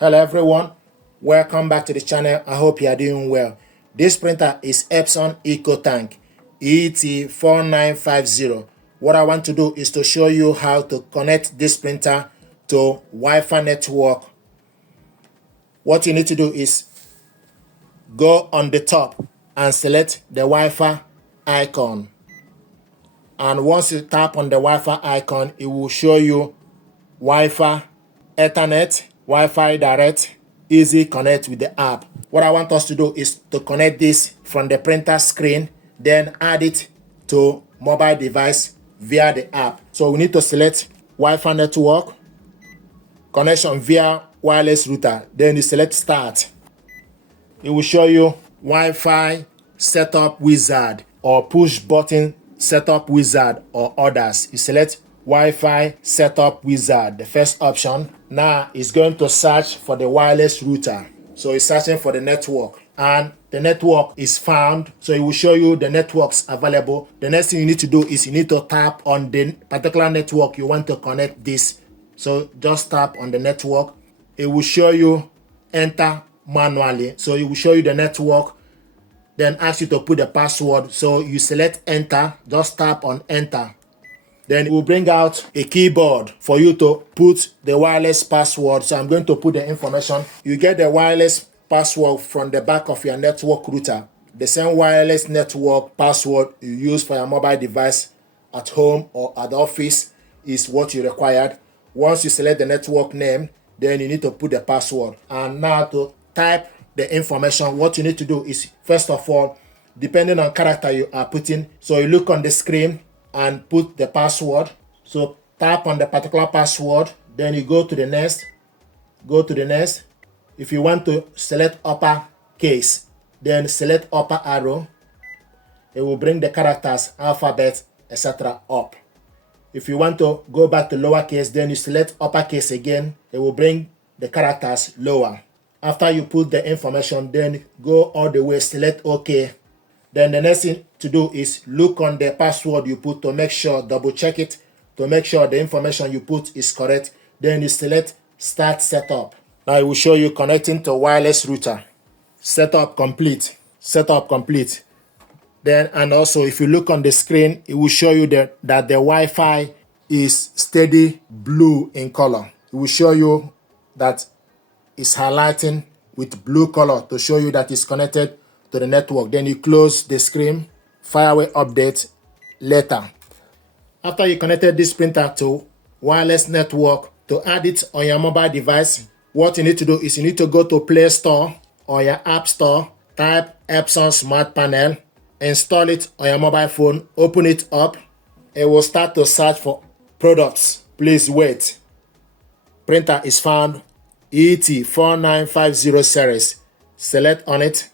Hello everyone, welcome back to the channel. I hope you are doing well. This printer is Epson EcoTank ET-4950. What I want to do is to show you how to connect this printer to Wi-Fi network. What you need to do is go on the top and select the Wi-Fi icon. And once you tap on the Wi-Fi icon, it will show you Wi-Fi, Ethernet, Wi-Fi Direct, Easy Connect with the app. What I want us to do is to connect this from the printer screen, then add it to mobile device via the app. So we need to select Wi-Fi network, connection via wireless router, then you select Start. It will show you Wi-Fi Setup Wizard or Push Button Setup Wizard or others. You select Wi-Fi Setup Wizard, the first option. Now it's going to search for the wireless router. So it's searching for the network and the network is found. So it will show you the networks available. The next thing you need to do is you need to tap on the particular network you want to connect this. So just tap on the network. It will show you enter manually. So it will show you the network, then ask you to put the password. So you select enter, just tap on enter. Then it will bring out a keyboard for you to put the wireless password. So I'm going to put the information. You get the wireless password from the back of your network router. The same wireless network password you use for your mobile device at home or at the office is what you required. Once you select the network name, then you need to put the password. And now to type the information, what you need to do is, first of all, depending on character you are putting, so you look on the screen and put the password. So tap on the particular password, then you go to the next, If you want to select upper case, then select upper arrow. It will bring the characters, alphabet, etc. up. If you want to go back to lowercase, then you select uppercase again. It will bring the characters lower. After you put the information, then go all the way, select OK. Then the next thing to do is look on the password you put to make sure, double check it, to make sure the information you put is correct. Then you select Start Setup. Now it will show you connecting to wireless router. Setup complete. Setup complete. Then, and also if you look on the screen, it will show you that the Wi-Fi is steady blue in color. It will show you that it's highlighting with blue color to show you that it's connected to the network. Then you close the screen, fireware update later. After you connected this printer to wireless network, to add it on your mobile device, what you need to do is you need to go to Play Store or your App Store, type Epson Smart Panel, install it on your mobile phone, open it up. It will start to search for products. Please wait. Printer is found, ET-4950 series. Select on it.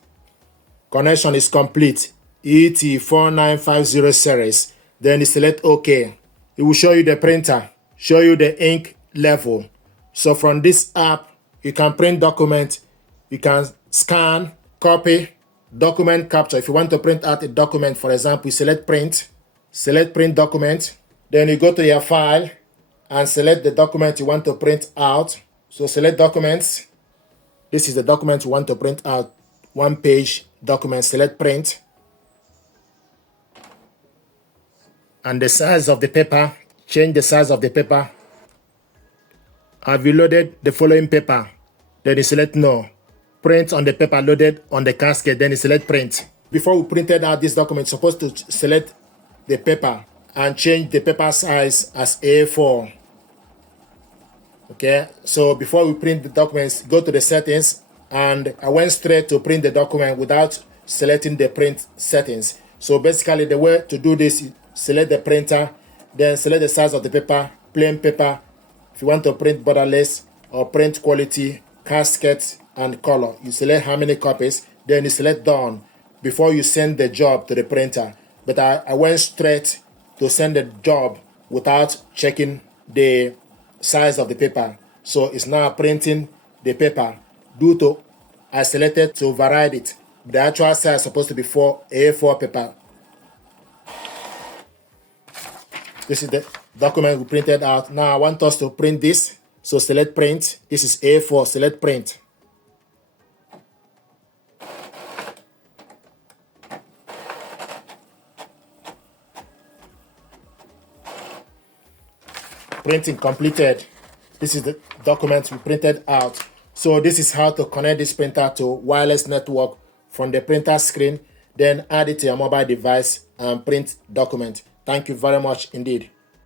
Connection is complete, ET-4950 series. Then you select OK. It will show you the printer, show you the ink level. So from this app, you can print document, you can scan, copy, document capture. If you want to print out a document, for example, you select print document. Then you go to your file and select the document you want to print out. So select documents. This is the document you want to print out. One page document, select print. And the size of the paper, change the size of the paper. Have you loaded the following paper? Then you select no. Print on the paper loaded on the casket, then you select print. Before we printed out this document, you're supposed to select the paper and change the paper size as A4. Okay, so before we print the documents, go to the settings, and I went straight to print the document without selecting the print settings. So basically the way to do this is select the printer, then select the size of the paper, plain paper. If you want to print borderless or print quality, casket, and color, you select how many copies, then you select done before you send the job to the printer. But I went straight to send the job without checking the size of the paper. So it's now printing the paper. Due to I selected to override it, the actual size is supposed to be for A4 paper. This is the document we printed out. Now I want us to print this. So select print. This is A4, select print. Printing completed. This is the document we printed out. So this is how to connect this printer to wireless network from the printer screen, then add it to your mobile device and print document. Thank you very much indeed.